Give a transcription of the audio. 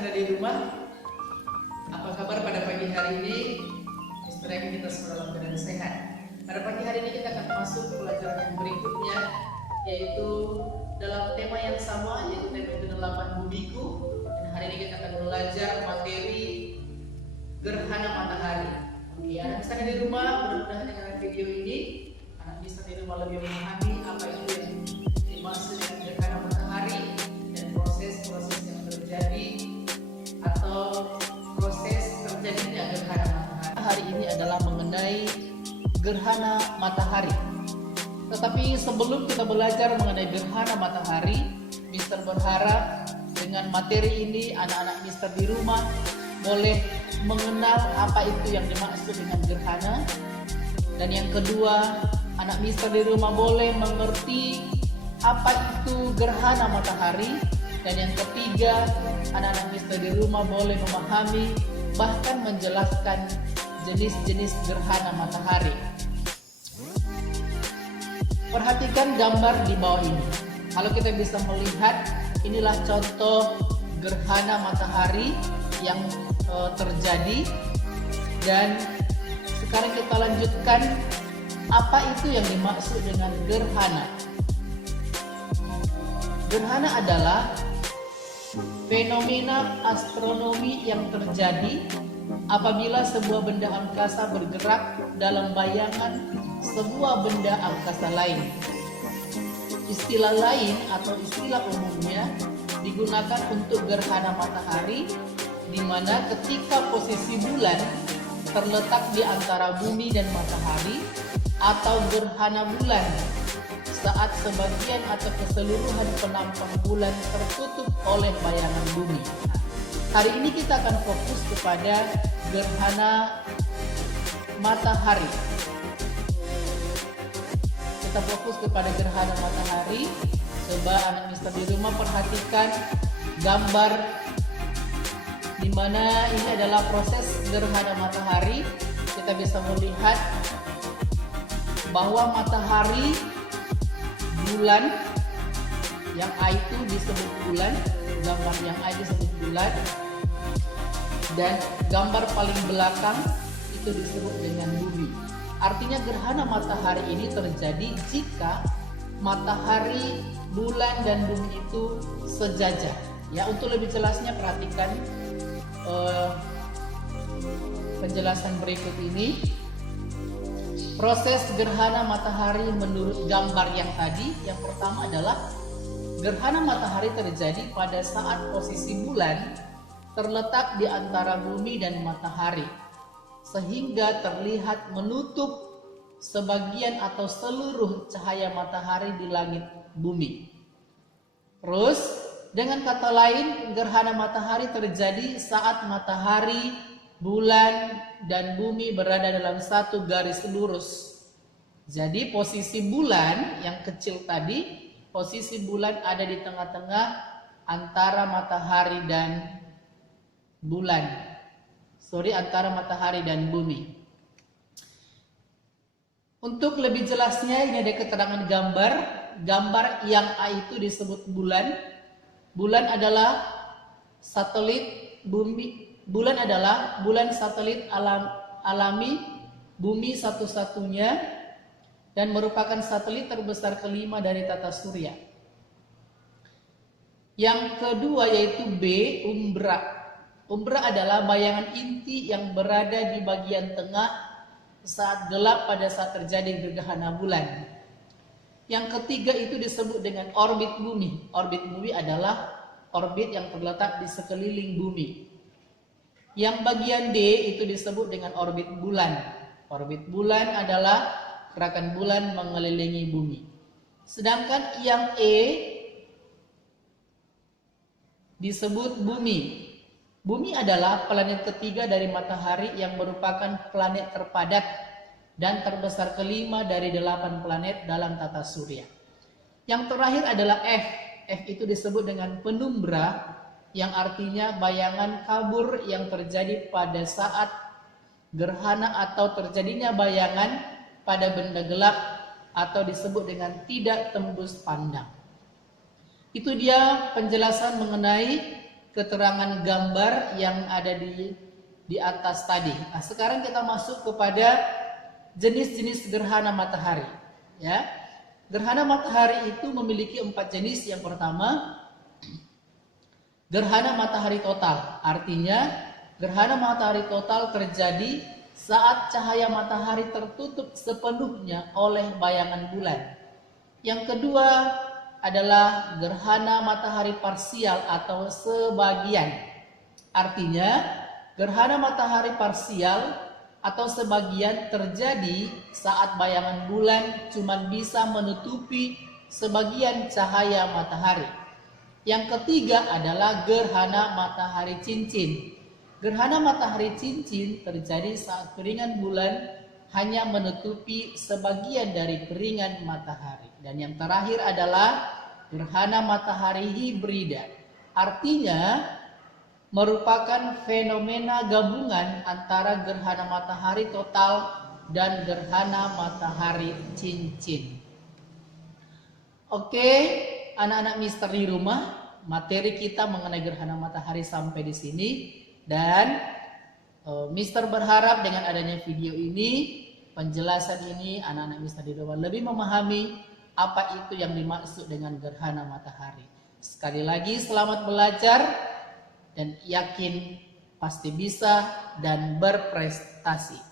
yang ada di rumah? Apa kabar pada pagi hari ini? Semoga kita semua dalam keadaan sehat. Pada pagi hari ini kita akan masuk ke pelajaran yang berikutnya, yaitu dalam tema yang sama, yaitu tema ke-8 Bumiku. Dan hari ini kita akan belajar materi gerhana matahari. Oke, anak bisa di rumah, mudah-mudahan dengan video ini anak bisa di rumah lebih memahami apa itu yang dimaksud dengan gerhana matahari dan proses-proses yang terjadi atau proses terjadinya gerhana matahari. Hari ini adalah mengenai gerhana matahari. Tetapi sebelum kita belajar mengenai gerhana matahari, Mister berharap dengan materi ini anak-anak Mister di rumah boleh mengenal apa itu yang dimaksud dengan gerhana. Dan yang kedua, anak Mister di rumah boleh mengerti apa itu gerhana matahari. Dan yang ketiga, anak-anak Mister di rumah boleh memahami bahkan menjelaskan jenis-jenis gerhana matahari. Perhatikan gambar di bawah ini. Kalau kita bisa melihat, inilah contoh gerhana matahari yang terjadi. Dan sekarang kita lanjutkan apa itu yang dimaksud dengan gerhana. Gerhana adalah fenomena astronomi yang terjadi apabila sebuah benda angkasa bergerak dalam bayangan sebuah benda angkasa lain. Istilah lain atau istilah umumnya digunakan untuk gerhana matahari, di mana ketika posisi bulan terletak di antara bumi dan matahari, atau gerhana bulan saat sebagian atau keseluruhan penampang bulan tertutup oleh bayangan bumi. Hari ini kita akan fokus kepada gerhana matahari. Kita fokus kepada gerhana matahari. Coba anak Mister di rumah perhatikan gambar di mana ini adalah proses gerhana matahari. Kita bisa melihat bahwa matahari, bulan, yang A itu disebut bulan, gambar yang A disebut bulan, dan gambar paling belakang itu disebut dengan bumi. Artinya gerhana matahari ini terjadi jika matahari, bulan, dan bumi itu sejajar. Ya, untuk lebih jelasnya perhatikan penjelasan berikut ini. Proses gerhana matahari menurut gambar yang tadi, yang pertama adalah gerhana matahari terjadi pada saat posisi bulan terletak di antara bumi dan matahari, sehingga terlihat menutup sebagian atau seluruh cahaya matahari di langit bumi. Terus, dengan kata lain, gerhana matahari terjadi saat matahari, bulan, dan bumi berada dalam satu garis lurus. Jadi posisi bulan yang kecil tadi, posisi bulan ada di tengah-tengah antara matahari dan bulan. Antara matahari dan bumi. Untuk lebih jelasnya, ini ada keterangan gambar. Gambar yang A itu disebut bulan. Bulan adalah satelit bumi. Bulan adalah bulan satelit alami bumi satu-satunya dan merupakan satelit terbesar kelima dari tata surya. Yang kedua yaitu B, umbra. Umbra adalah bayangan inti yang berada di bagian tengah saat gelap pada saat terjadi gerhana bulan. Yang ketiga itu disebut dengan orbit bumi. Orbit bumi adalah orbit yang terletak di sekeliling bumi. Yang bagian D itu disebut dengan orbit bulan. Orbit bulan adalah gerakan bulan mengelilingi bumi. Sedangkan yang E disebut bumi. Bumi adalah planet ketiga dari matahari yang merupakan planet terpadat dan terbesar kelima dari 8 planet dalam tata surya. Yang terakhir adalah F. F itu disebut dengan penumbra, yang artinya bayangan kabur yang terjadi pada saat gerhana atau terjadinya bayangan pada benda gelap atau disebut dengan tidak tembus pandang. Itu dia penjelasan mengenai keterangan gambar yang ada di atas tadi. Nah, sekarang kita masuk kepada jenis-jenis gerhana matahari. Ya, gerhana matahari itu memiliki 4 jenis. Yang pertama, gerhana matahari total. Artinya, gerhana matahari total terjadi saat cahaya matahari tertutup sepenuhnya oleh bayangan bulan. Yang kedua adalah gerhana matahari parsial atau sebagian. Artinya, gerhana matahari parsial atau sebagian terjadi saat bayangan bulan cuma bisa menutupi sebagian cahaya matahari. Yang ketiga adalah gerhana matahari cincin. Gerhana matahari cincin terjadi saat piringan bulan hanya menutupi sebagian dari piringan matahari. Dan yang terakhir adalah gerhana matahari hibrida. Artinya merupakan fenomena gabungan antara gerhana matahari total dan gerhana matahari cincin. Oke, anak-anak mister di rumah, materi kita mengenai gerhana matahari sampai di sini. Dan mister berharap dengan adanya video ini, penjelasan ini, anak-anak mister di rumah lebih memahami apa itu yang dimaksud dengan gerhana matahari. Sekali lagi selamat belajar dan yakin pasti bisa dan berprestasi.